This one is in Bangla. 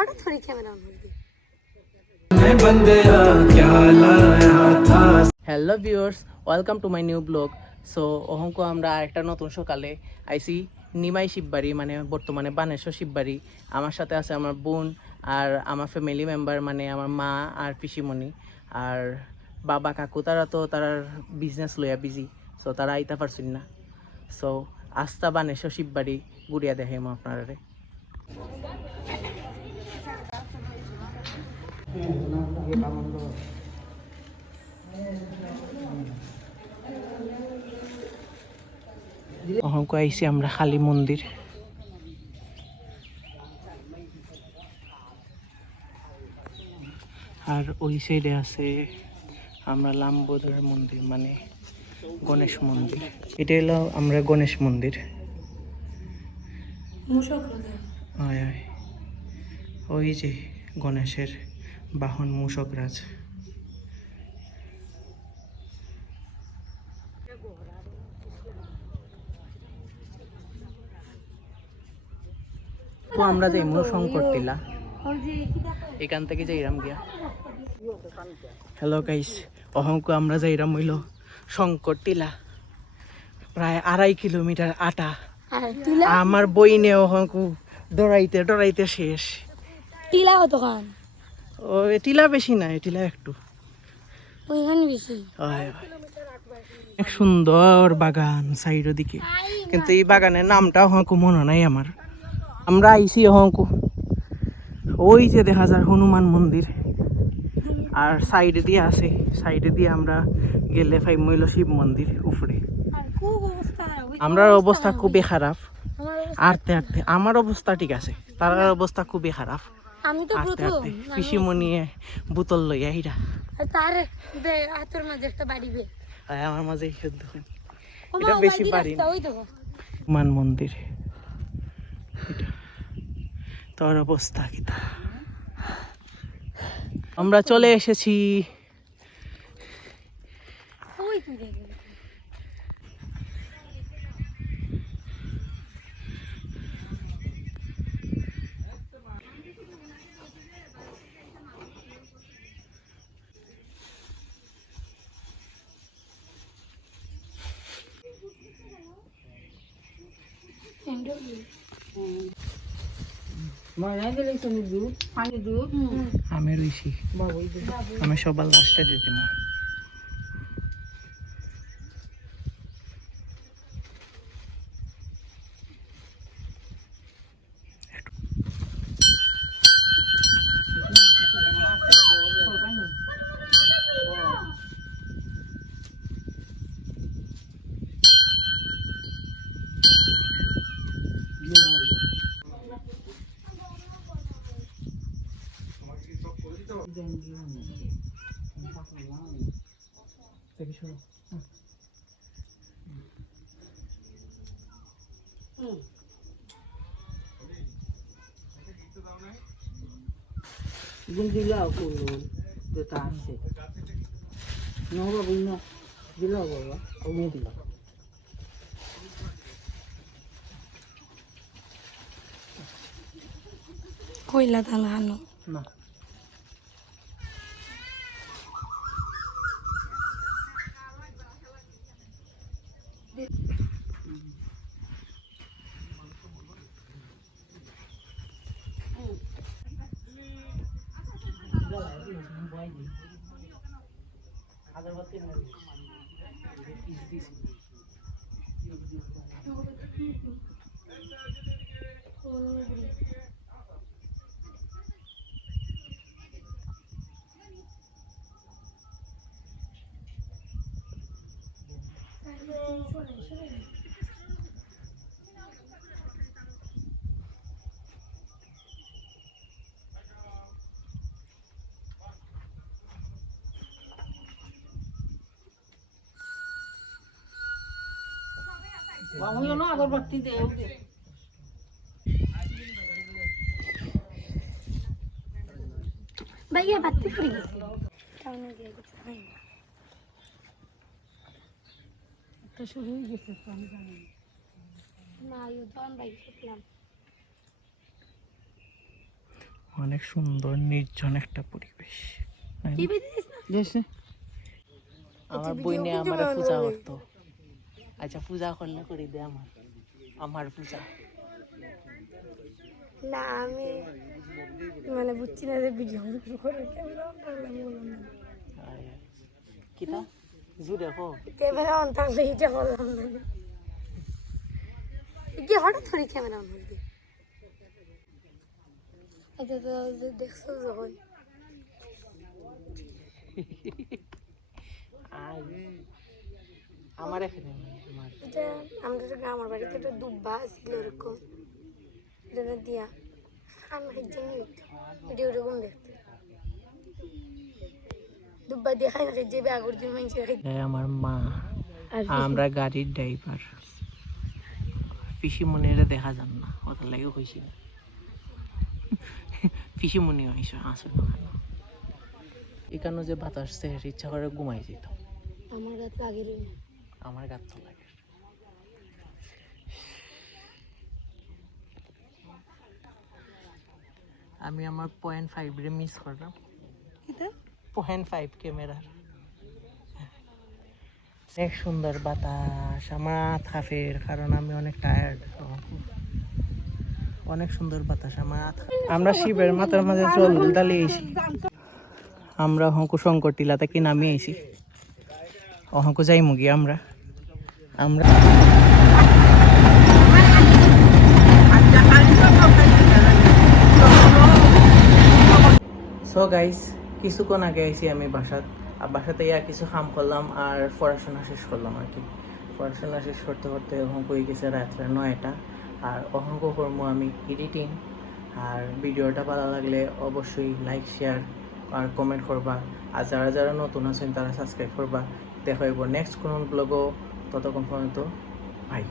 হঠাৎ করে ক্যামেরা অন করে hello viewers, welcome to my new blog. So অহংক আমরা একটা নতুন সকালে আইসি নিমাই শিববাড়ি, মানে বর্তমানে বানেশ্বর শিববাড়ি। আমার সাথে আছে আমার বোন আর আমার ফ্যামিলি মেম্বার, মানে আমার মা আর পিসিমণি আর বাবা কাকু। তারা তো তার বিজনেস লইয়া বিজি, সো তারা আইতা পারছেন না। সো আস্তা বানেশ্বর শিববাড়ি ঘুরিয়া দেখাইম আপনারা। অহংক আইসি আমরা কালী মন্দির। আর ওই সাইডে আছে আমরা লাম্বোদর মন্দির, মানে গণেশ মন্দির। এটা হলো আমরা গণেশ মন্দির। হয় হয়, ওই যে গণেশের বাহন মূষকরাজ। তো আমরা যাই শঙ্কর টিলা, এখান থেকে যাইরাম গিয়া। হ্যালো গাইস, অহংক আমরা যাইরাম হইল শঙ্কর টিলা, প্রায় 2.5 কিলোমিটার আটা। আমার বই নিয়ে অহংক দৌড়াইতে দৌড়াইতে শেষ। টিলা কতক্ষণ? ও টিলা বেশি না, টিলা একটু ওইখানে বেশি। এক সুন্দর বাগান সাইডের দিকে, কিন্তু এই বাগানের নামটা অহংক মনে নাই আমার। আমরা আইসি অহংক ওই যে দেখা যায় হনুমান মন্দির, আর সাইডে দিয়ে আছে, সাইডে দিয়ে আমরা গেলে ফাই মইল শিব মন্দির উপরে। আমরা অবস্থা খুবই খারাপ আরতে আরতে। আমার অবস্থা ঠিক আছে, তার অবস্থা খুবই খারাপ। আমি তো প্রথম পিসিমণি বোতল লইয়া হিরা তার হাতের মাঝে একটা বাড়িবে, আমার মাঝে এটা বেশি পারি না। হনুমান মন্দির, তোর অবস্থা কি? আমরা চলে এসেছি। আমি রইছি, আমি সবার লাস্টে দিয়ে দিব। দিলাও করলো যেটা আছে না বাবু, না দিলাও বাবা, ওগুলো দিলাম। কইলা ধান হানো না আগরবাতি দেও ভাইয়া বাতি পড়ে গেছে। টাউনে গিয়ে কিছু হয় না, একটা শুরু হয়ে গেছে তো আমি জানি না। ইউ দন বাইক শিখলাম। অনেক সুন্দর নির্জন একটা পরিবেশ। আমার বইনে আমার পূজা করতো। আচ্ছা পূজা করলে করে দে আমার পূজা। না আমি মানে বুঝছি না যে ভিডিও করে কিটা জুড়ে হো ক্যামেরা অন থাকলে এটা করলাম না কি হঠাৎ করে ক্যামেরা অন হয়ে গেল। এটা তো যে দেখছো যখন আমার এখানে আমার এটা আমাদের গ্রামের বাড়িতে একটা দুব্বা ছিল এরকম, এটা দিয়া আমি জানি এটা ওরকম দেখতে দুব্বা দিয়ে খাই না যে আগর দিন মানুষ খাই। আমার মা আমরা গাড়ির ড্রাইভার পিসিমণির দেখা যান না ওটার লাগে হয়েছি না পিসিমণি হয়েছে আসল এখানে যে বাতাস ইচ্ছা করে ঘুমাই যেত। আমার গাছ লাগে না, আমার গাছ তো লাগে। আমি আমার 0.5 রে মিস করলাম। 0.5 ক্যামেরার অনেক সুন্দর বাতাস। আমার মাথা ফের কারণ আমি অনেক টায়ার্ড। অনেক সুন্দর বাতাস আমার মাথা। আমরা শিবের মাথার মাঝে জল ঢালিয়েছি। আমরা হংকু শঙ্কর টিলা থেকে নামিয়ে আইছি। অহংকু যাই মুগি আমরা আমরা সো গাইস কিছুক্ষণ আগে আইছি আমি বাসাতে ইয়া কিছু কাম করলাম আর পড়াশোনা শেষ করলাম আর কি। পড়াশোনা শেষ করতে করতে অহংক হয়ে গেছে রাত্রে 9টা। আর অহংক করবো আমি এডিটিং। আর ভিডিওটা ভালো লাগলে অবশ্যই লাইক শেয়ার আর কমেন্ট করবা। আর যারা যারা নতুন আছেন তারা সাবস্ক্রাইব করবা। দেখা হইব নেক্সট কোনো ব্লগও। ততক্ষণ পর্যন্ত বাই।